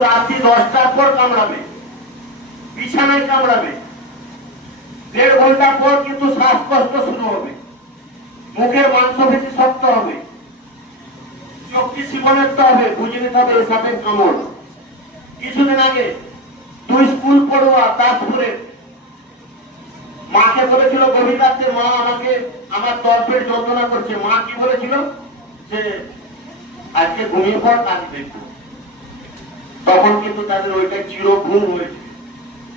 রাত্রি দশটার পর কামড়াবে। বিছানায় কামড়াবে। দেড় ঘণ্টা পর কিন্তু শ্বাসকষ্ট শুরু হবে। মুখের মাংসপেশি শক্ত হবে। চোখটি শিবনের হবে বুঝে নিতে হবে এই সাপের কামড়। কিছুদিন আগে দুই স্কুল পড়ুয়া তাজপুরে মাকে বলেছিল, গভীর রাত্রে মা আমাকে, আমার তরফের যন্ত্রণা করছে। মা কি বলেছিল? যে, আজকে ঘুমিয়ে পর কাজ দেখব তখন কিন্তু তাদের ওইটা চির ঘুম হয়েছে।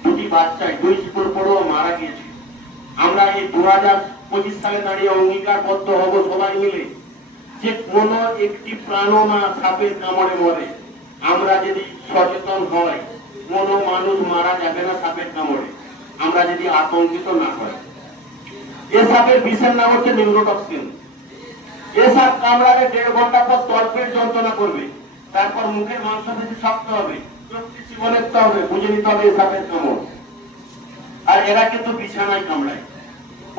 দুটি বাচ্চায় দুই স্কুল পড়ুয়া মারা গিয়েছে। আমরা এই দু হাজার পঁচিশ সালে দাঁড়িয়ে অঙ্গীকারবদ্ধ হব সবাই মিলে। যে কোন একটি প্রাণও না সাপের কামড়ে মরে। আমরা যদি সচেতন হয়, কোন মানুষ মারা যাবে না সাপের কামড়ে। আমরা যদি আতঙ্কিত না হয়। এ সাপের বিষের নাম হচ্ছে নিউরোটক্সিন। এ সাপ কামড়ালে দেড় ঘণ্টা পর তল্পের যন্ত্রণা করবে। তারপর মুখের মাংসপেশি শক্ত হবে। চোখটি হবে, বুঝে নিতে হবে কামড়। আর এরা কিন্তু বিছানায় কামড়ায়।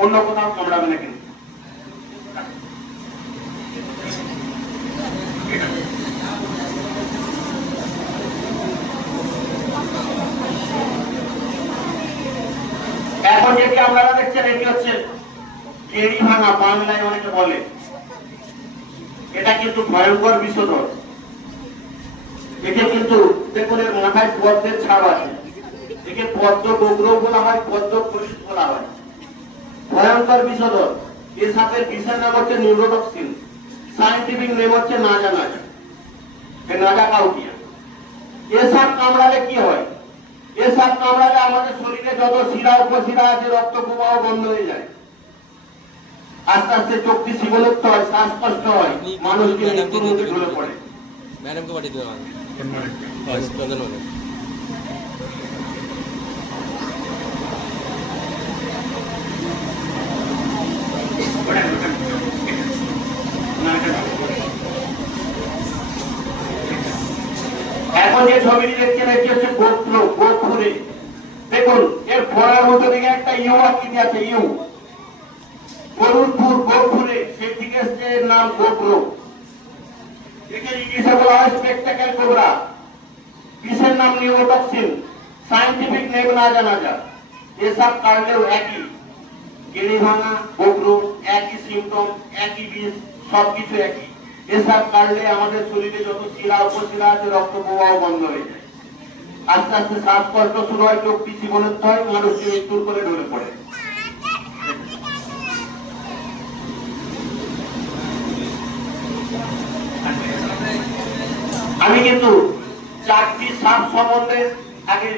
অন্য কোথাও কামড়াবে না কিন্তু। এখন যেটি আপনারা দেখছেন, এটি হচ্ছে কেড়ি ভাঙা বাংলায় অনেকে বলে। এটা কিন্তু ভয়ঙ্কর বিষধর একে কিন্তু দেখুন এর মাথায় পদ্মের ছাপ আছে। একে পদ্ম গোগ্র বলা হয়, পদ্ম পুলিশ বলা হয়। ভয়ঙ্কর বিষধর এ সাপের বিষের নাম হচ্ছে নিউরোটক্সিন। সায়েন্টিফিক নেম হচ্ছে নাজা এ নাজা কাউটিয়া। এ সাপ কামড়ালে কি হয়? এ সাপ কামড়ালে আমাদের শরীরে যত শিরা, উপশিরা আছে, রক্ত প্রবাহ বন্ধ হয়ে যায়। আস্তে আস্তে চোখটি শিবলুপ্ত হয়, শ্বাসকষ্ট হয়, মানুষকে মৃত্যুর মুখে ঢলে পড়ে। ম্যাডামকে পাঠিয়ে দেবে আমাকে এখন যে ছবিটি দেখছেন এটি হচ্ছে গোপুর দেখুন, এর ফোড়ার মধ্যে দিকে একটা ইউ আকৃতি আছে, ইউ। গরুরপুর গোপুরে সেদিকে নাম গোপুর বিষের নাম নিউরোটক্সিন সায়েন্টিফিক নেম না জানা যায় এসব কারণেও একই। গেড়ে ভাঙা গোগ্র একই সিমটম একই বিষ সবকিছু একই। এসব কারণে আমাদের শরীরে যত শিরা উপশিরা আছে, রক্ত প্রবাহ বন্ধ হয়ে যায়। আস্তে আস্তে শ্বাসকষ্ট শুরু হয়, চোখ পিছি মনে হয় মানুষকে মৃত্যুর করে ঢলে পড়ে। আমি কিন্তু চারটি সাপ সম্বন্ধে আগে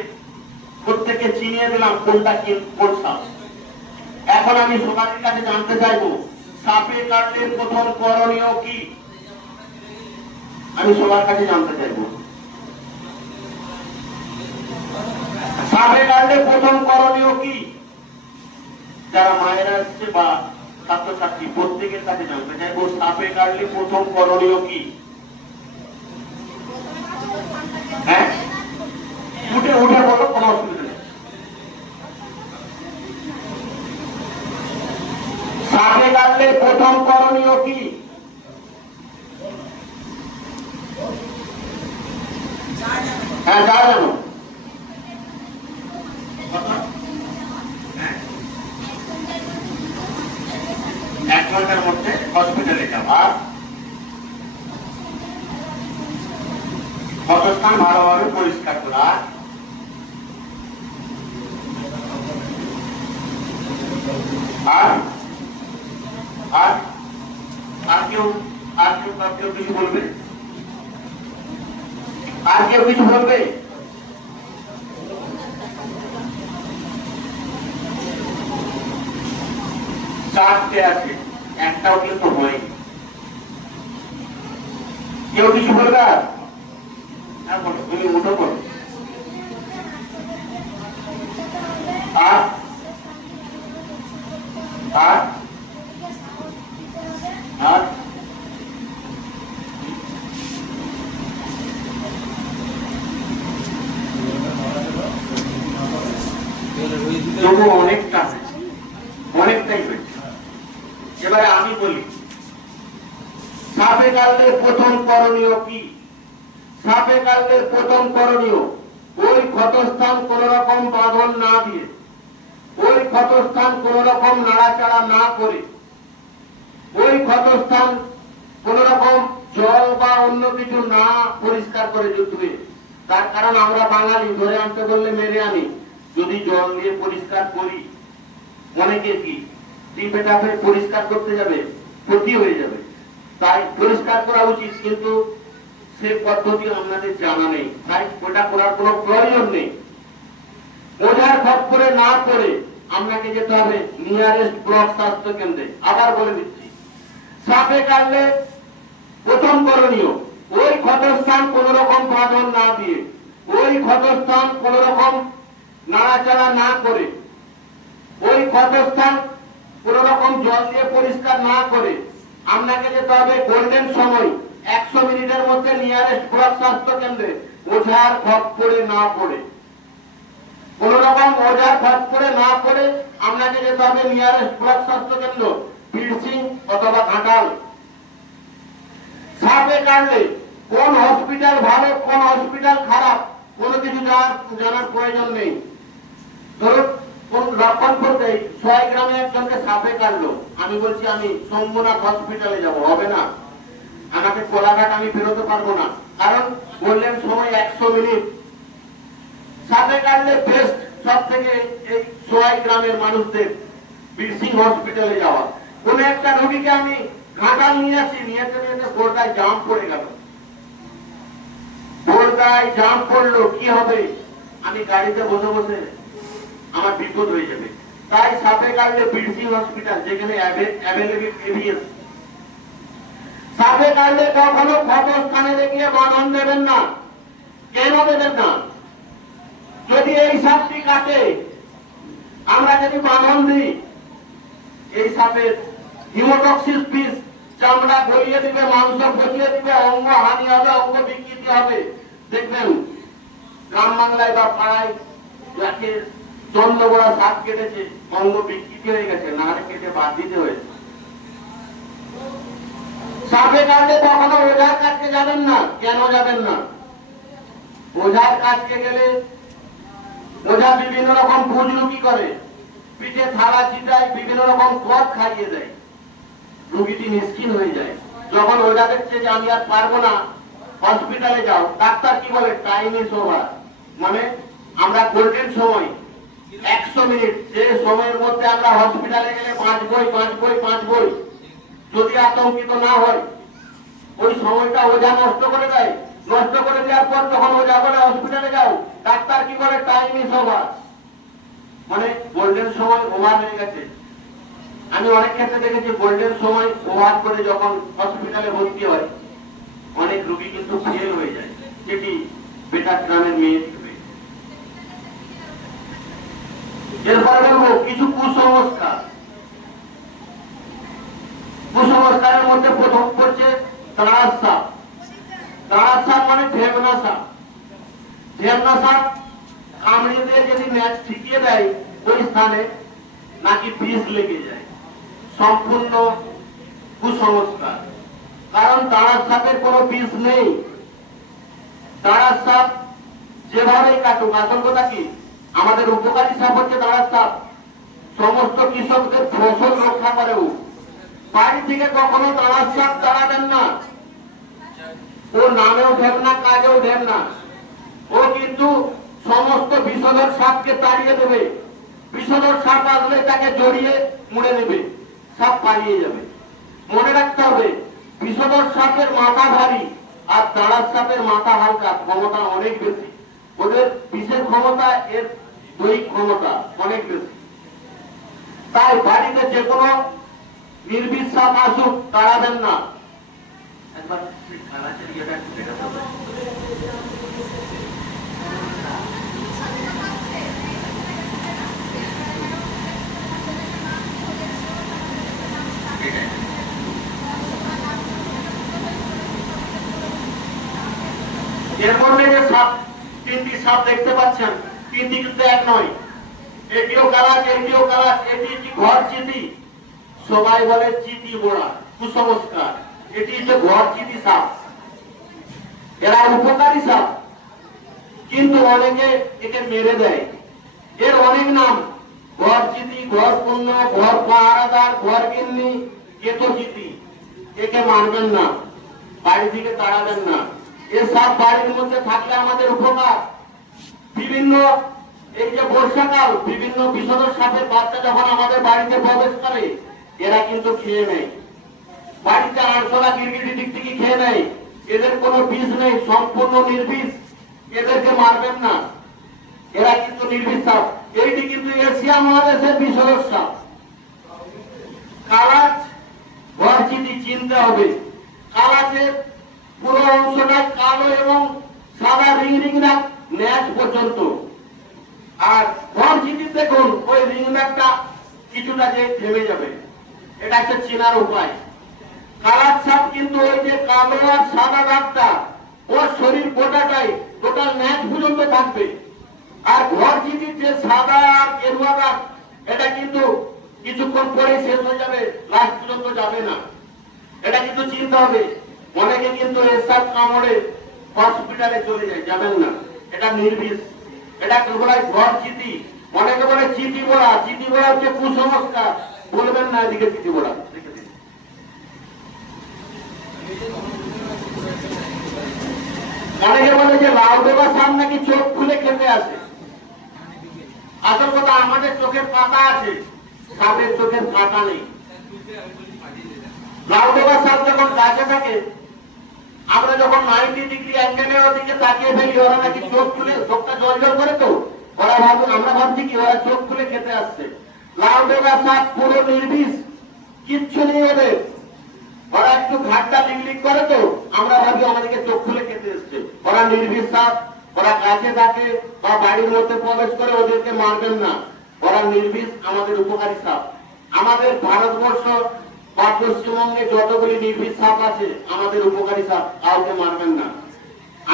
প্রত্যেকে চিনিয়ে দিলাম কোনটা কি, কোন সাপ এখন আমি সবার কাছে জানতে চাইব, সাপে কাটলে প্রথম করণীয় কি? আমি সবার কাছে জানতে চাইব। সাপে কাটলে প্রথম করণীয় কি? যারা মায়েরা আসছে বা ছাত্রছাত্রী, প্রত্যেকের কাছে জানতে চাইব, সাপে কাটলে প্রথম করণীয় কি? হ্যাঁ? উঠে উঠে বলো, কোনো অসুবিধা কাটলে প্রথম করণীয় কি? হ্যাঁ যা জানো। এক ঘণ্টার মধ্যে হসপিটালে যাও। ক্ষতস্থান ভালোভাবে পরিষ্কার করা? আর? আর? আর কেউ আর কেউ আর কেউ কিছু বলবে? আর কেউ কিছু বলবে? চারটে আছে, একটাও কিন্তু হয়নি। কেউ কিছু বলবে আর? তুমি উঠো তবু অনেকটা। অনেকটাই এবারে আমি বলি সাপে প্রথম করণীয় কি? সাপে কাটলে প্রথম করণীয়, ওই ক্ষতস্থান কোন রকম বাঁধন না দিয়ে, ওই ক্ষতস্থান কোন রকম নাড়াচাড়া না করে, ওই ক্ষতস্থান কোন রকম জল বা অন্য কিছু না পরিষ্কার করে ধুয়ে তার কারণ আমরা বাঙালি, ধরে আনতে বললে মেরে আনি, যদি জল দিয়ে পরিষ্কার করি অনেকে কি পরিষ্কার করতে যাবে, ক্ষতি হয়ে যাবে। তাই পরিষ্কার করা উচিত, কিন্তু সে পদ্ধতি আপনাদের জানা নেই। তাই ওটা করার কোনো প্রয়োজন নেই। ওঝার খপ্পরে না পড়ে আপনাকে যেতে হবে নিয়ারেস্ট ব্লক স্বাস্থ্য কেন্দ্রে। আবার বলে দিচ্ছি, সাপে কাটলে প্রথম করণীয়, ওই ক্ষতস্থান কোন রকম বাঁধন না দিয়ে, ওই ক্ষতস্থান কোন রকম নাড়াচাড়া না করে, ওই ক্ষতস্থান কোন রকম জল দিয়ে পরিষ্কার না করে, আপনাকে যেতে হবে গোল্ডেন সময়। একশো মিনিটের মধ্যে নিয়ারেস্ট ব্লক স্বাস্থ্য কেন্দ্রে ওঝার খপ পড়ে না পড়ে। কোন রকম ওঝার খপ পড়ে না পড়ে আপনাকে যেতে হবে নিয়ারেস্ট ব্লক স্বাস্থ্য কেন্দ্র বীরসিং অথবা ঘাটাল। সাপে কাটলে কোন হসপিটাল ভালো, কোন হসপিটাল খারাপ, কোনো কিছু জানার প্রয়োজন নেই। ধরুন, কোন লক্ষণ করতে ছয় গ্রামে একজনকে সাপে কাটলো। আমি বলছি আমি সোমনাথ হসপিটালে যাব, হবে না। আমাকে কোলাঘাট আমি ফেরোতে পারব না। কারণ বললেন সময় একশো মিনিট। সাপে কাটলে বেস্ট সব থেকে এই সোয়াই গ্রামের মানুষদের বীরসিং হসপিটালে যাওয়া। কোন একটা রোগীকে আমি ঘাটাল নিয়ে আসি, নিয়ে যেতে নিয়ে গোড়টায় জাম পড়ে গেল। গোড়টায় জাম পড়ল, কি হবে? আমি গাড়িতে বসে বসে আমার বিপদ হয়ে যাবে। তাই সাপে কাটলে বীরসিং হসপিটাল যেখানে অ্যাভেলেবল এভিএস সাপে কাটলে কখনো ক্ষত স্থানে দেখিয়ে বাঁধন দেবেন না। কেন দেবেন না? যদি এই সাপটি কাটে, আমরা যদি বাঁধন দিই, এই সাপের হিমোটক্সিস বিষ চামড়া গলিয়ে দিবে, মাংস গলিয়ে দিবে, অঙ্গ হানি হবে, অঙ্গ বিকৃতি হবে। দেখবেন, গ্রাম বাংলায় বা পাড়ায় যাকে চন্দ্রগোড়া সাপ কেটেছে, অঙ্গ বিকৃতি হয়ে গেছে নাহলে কেটে বাদ দিতে হয়েছে। সাপে কাটলে কখনো ওঝার কাছকে যাবেন না। কেন যাবেন না? ওঝার কাছকে গেলে ওঝা বিভিন্ন রকম বুজরুকি করে। পিঠে থালা চিটায় বিভিন্ন রকম পথ খাইয়ে দেয়। রুগীটি নিশ্চিন হয়ে যায়। যখন ওঝা দেখছে যে আমি আর পারব না হসপিটালে যাও, ডাক্তার কি বলে? টাইম ইজ ওভার মানে আমরা গোল্ডেন সময়। একশো মিনিট। যে সময়ের মধ্যে আমরা হসপিটালে গেলে পাঁচ বই পাঁচ বই পাঁচ বই। যদি আতঙ্কিত না হয়, ওই সময়টা ওঝা নষ্ট করে দেয়। নষ্ট করে দেওয়ার পর যখন ওঝা বলে হসপিটালে যাও, ডাক্তার কি করে টাইম ইজ ওভার মানে গোল্ডেন সময় ওভার হয়ে গেছে। আমি অনেক ক্ষেত্রে দেখেছি গোল্ডেন সময় ওভার করে যখন হসপিটালে ভর্তি হয়, অনেক রোগী কিন্তু ফেল হয়ে যায়। যেটি বেটার গ্রামের মেয়ে এরপরে বলব, কিছু কুসংস্কার। কুসংস্কারের মধ্যে প্রথম করছে সাপ মানে সাপ সাপ কামড়ে দিয়ে যদি ম্যাচ ঠিকিয়ে দেয় ওই স্থানে নাকি বিষ লেগে যায়। সম্পূর্ণ কুসংস্কার। কারণ তাড়ার সাপের কোনো বিষ নেই। তাড়ার সাপ যেভাবে কাটুক, আসল কথা কি? আমাদের উপকারী সাপ হচ্ছে তাড়ার সাপ সমস্ত কৃষকদের ফসল রক্ষা করেও বাড়ি থেকে কখনো তাড়ার সাপ তাড়াবেন না। ও নামেও ঢেব না, কাজেও ঢেব না। ও কিন্তু সমস্ত বিষধর সাপকে তাড়িয়ে দেবে। বিষধর সাপ আসলে তাকে জড়িয়ে মুড়ে নেবে। সাপ পালিয়ে যাবে। মনে রাখতে হবে বিষধর সাপের মাথা ভারী আর দাঁড়ার সাপের মাথা হালকা, ক্ষমতা অনেক বেশি। ওদের বিশেষ ক্ষমতা, এর দৈহিক ক্ষমতা অনেক বেশি। তাই বাড়িতে যে কোনো নির্বিষ সাপ আসুক তাড়াবেন না। একবার। এর মধ্যে যে সাপ তিনটি সাপ দেখতে পাচ্ছেন। তিনটি কিন্তু এক নয়। এটিও কালাচ এটিও কালাচ এটি একটি ঘর চিঠি। সবাই বলে চিঠি বোড়া কুসংস্কার। এটি হচ্ছে ঘর চিঠি সাপ। এরা উপকারী সাপ। কিন্তু অনেকে একে মেরে দেয়। এর অনেক নাম, ঘর চিতি ঘর পুণ্য, ঘর পাহারাদার, ঘর গিন্নি কেতো চিতি একে মানবেন না বাড়ি থেকে তাড়াবেন না। এ সাপ বাড়ির মধ্যে থাকলে আমাদের উপকার। বিভিন্ন এই যে বর্ষাকাল, বিভিন্ন বিষধ সাপের বাচ্চা যখন আমাদের বাড়িতে প্রবেশ করে এরা কিন্তু খেয়ে নেয় বাড়িতে আরশোলা গিরগিটি দিক থেকে খেয়ে নেয় এদের কোনো বিষ নেই, সম্পূর্ণ নির্বিষ এদেরকে মারবেন না। এরা কিন্তু নির্বিষ সাপ এইটি কিন্তু এশিয়া মহাদেশের বিষধ সাপ কালাচ ঘরচিটি চিনতে হবে। কালাচের পুরো অংশটা কালো এবং সাদা রিং রিং দাগ ন্যাচ পর্যন্ত। আর ঘরচিটি দেখুন, ওই রিং দাগটা কিছুটা যে থেমে যাবে। এটা হচ্ছে চেনার উপায়। কালার সাপ কিন্তু ওই যে কালো আর সাদা দাগটা, ওর শরীর গোটাটাই টোটাল ন্যাচ পর্যন্ত থাকবে। আর ঘর চিঠির যে সাদা আর গেরুয়া দাগ, এটা কিন্তু কিছুক্ষণ পরে শেষ হয়ে যাবে লাস্ট পর্যন্ত যাবে না। এটা কিন্তু চিন্তা হবে। অনেকে কিন্তু এসব কামড়ে হসপিটালে চলে যায়, যাবেন না। এটা নির্বিষ। এটা কেবল ঘর চিঠি। অনেকে বলে চিঠি বড়া চিঠি বড়া হচ্ছে কুসংস্কার। বলবেন না, এদিকে চিঠি দিন। অনেকে বলে যে লাউ দেবার সাপ নাকি চোখ খুলে খেতে আসে। আসল কথা, আমাদের চোখের পাতা আছে, সাপের চোখের পাতা নেই। লাউ দেবার সাপ যখন গাছে থাকে, আমরা যখন নাইনটি ডিগ্রি অ্যাঙ্গেলের দিকে তাকিয়ে ফেলি, ওরা নাকি চোখ খুলে, চোখটা জল জল করে তো? ওরা ভাবু আমরা ভাবছি কি, ওরা চোখ খুলে খেতে আসছে। সাপ পুরো কিচ্ছু নেই ওদের। ওরা একটু ঘাটটা করে তো, আমরা ভাবি আমাদেরকে চোখ খুলে খেতে এসছে। ওরা নির্বিশ্বাস ওরা থাকে, বা বাড়ির মধ্যে প্রবেশ করে ওদেরকে মারবেন না। ওরা আমাদের উপকারী সাপ। আমাদের ভারতবর্ষ বা পশ্চিমবঙ্গে যতগুলি নির্বিষ সাপ আছে, আমাদের উপকারী সাপ কাউকে মারবেন না।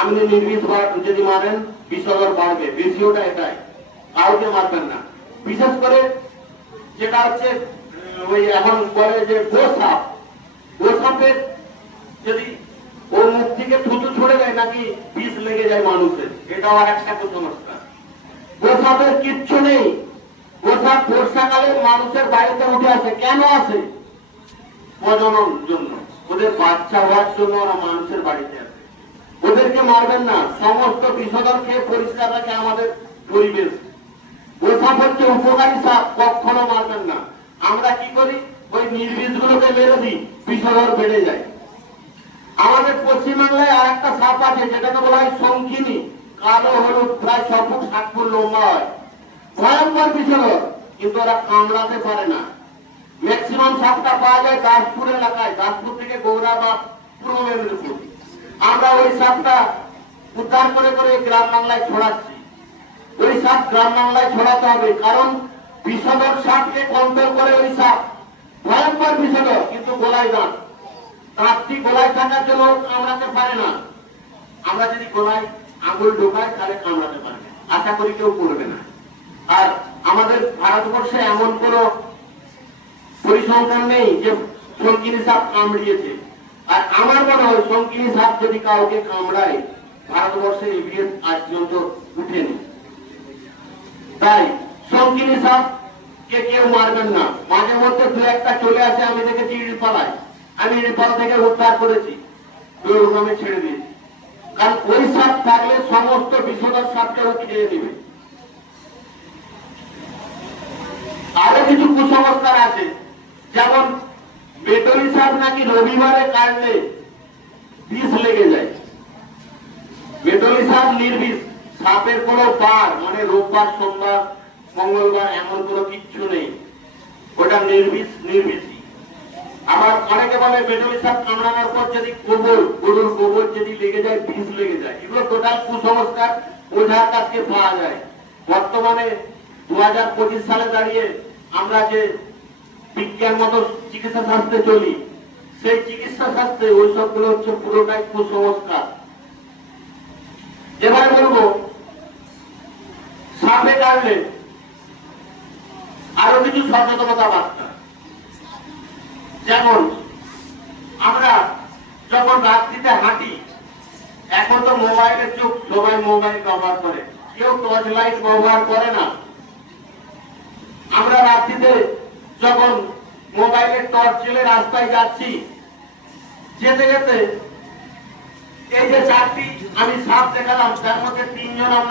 আপনি নির্বিষ যদি মারেন বিষধর বাড়বে। বেশিওটা এটাই। কাউকে মারবেন না। বিশেষ করে যেটা হচ্ছে ওই এখন বলে যে গোসাপ গোসাপের যদি ওর মুখ থেকে থুতু ছড়ে যায় নাকি বিষ লেগে যায় মানুষের? এটাও আর একটা কুসংস্কার গোসাপের কিচ্ছু নেই। গোসাপ বর্ষাকালে মানুষের বাড়িতে উঠে আসে। কেন আসে? প্রজনন জন্য। ওদের বাচ্চা হওয়ার জন্য ওরা মানুষের বাড়িতে আসে। ওদেরকে মারবেন না। সমস্ত বিষধর খেয়ে পরিষ্কার রাখে আমাদের পরিবেশ। হচ্ছে উপকারী সাপ কখনো মারবেন না। আমরা কি করি? ওই নির্বিষ গুলোকে মেরে দিই, বিষধর বেড়ে যায়। আমাদের পশ্চিমবাংলায় আর একটা সাপ আছে, যেটাকে বলা হয় শঙ্খিনী কালো, হলুদ, প্রায় ছ ফুট সাত ফুট লম্বা হয়। ভয়ঙ্কর বিষধর, কিন্তু ওরা কামড়াতে পারে না। ম্যাক্সিমাম সাপটা পাওয়া যায় দাসপুর এলাকায়। দাসপুর থেকে গৌরা বা পূর্ব মেদিনীপুর। আমরা ওই সাপটা উদ্ধার করে করে গ্রাম বাংলায় ছড়াচ্ছি। ওই সাপ গ্রাম বাংলায় ছড়াতে হবে। কারণ বিষধর সাপকে কন্ট্রোল করে ওই সাপ ভয়ঙ্কর বিষধর কিন্তু গোলায় দাঁত দাঁতটি গোলায় থাকার জন্য কামড়াতে পারে না। আমরা যদি গোলায় আঙুল ঢোকাই, তাহলে কামড়াতে পারবে আশা করি কেউ করবে না। আর আমাদের ভারতবর্ষে এমন কোন পরিসংখ্যান নেই যে শঙ্কিনী সাপ কামড়িয়েছে। আর আমার মনে হয় শঙ্কিনী সাপ যদি কাউকে কামড়ায়, ভারতবর্ষে এভিএস আজ পর্যন্ত উঠেনি। তাই শঙ্কিনী সাপ কে কেউ মারবেন না। মাঝে মধ্যে দু একটা চলে আসে, আমি দেখেছি ইড়িপালায় আমি ইড়িপাল থেকে উদ্ধার করেছি। আমি ছেড়ে দিয়েছি। কারণ ওই সাপ থাকলে সমস্ত বিষধর সাপকেও খেয়ে নেবে আরও কিছু কুসংস্কার আছে। যেমন বেটলি সাপ নাকি রবিবারে কাটলে বিষ লেগে যায়। বেটলি সাপ নির্বিষ। সাপের কোনো বার মানে রোববার, সোমবার, মঙ্গলবার এমন কোনো কিচ্ছু নেই। ওটা নির্বিষ, নির্বিষই। আবার অনেকে বলে বেটলি সাপ কামড়ানোর পর যদি গোবর, গরুর গোবর যদি লেগে যায়, বিষ লেগে যায়। এগুলো টোটাল কুসংস্কার, ওঝার কাছে পাওয়া যায়। বর্তমানে দু হাজার পঁচিশ সালে দাঁড়িয়ে আমরা যে বিজ্ঞান মতো চিকিৎসা শাস্ত্রে চলি, সেই চিকিৎসা শাস্ত্রে ওই সবগুলো হচ্ছে পুরোটাই কুসংস্কার। এবার বলব সাপে কাটলে আরও কিছু সচেতনতা বার্তা যেমন, আমরা যখন রাত্রিতে হাঁটি, এখন তো মোবাইলের যুগ, সবাই মোবাইল ব্যবহার করে। কেউ টর্চ লাইট ব্যবহার করে না। আমরা রাত্রিতে যখন মোবাইলের টর্চ ছেলে রাস্তায় যাচ্ছি, যেতে যেতে এই যে চারটি আমি সাপ দেখালাম, তার মধ্যে তিনজন আমরা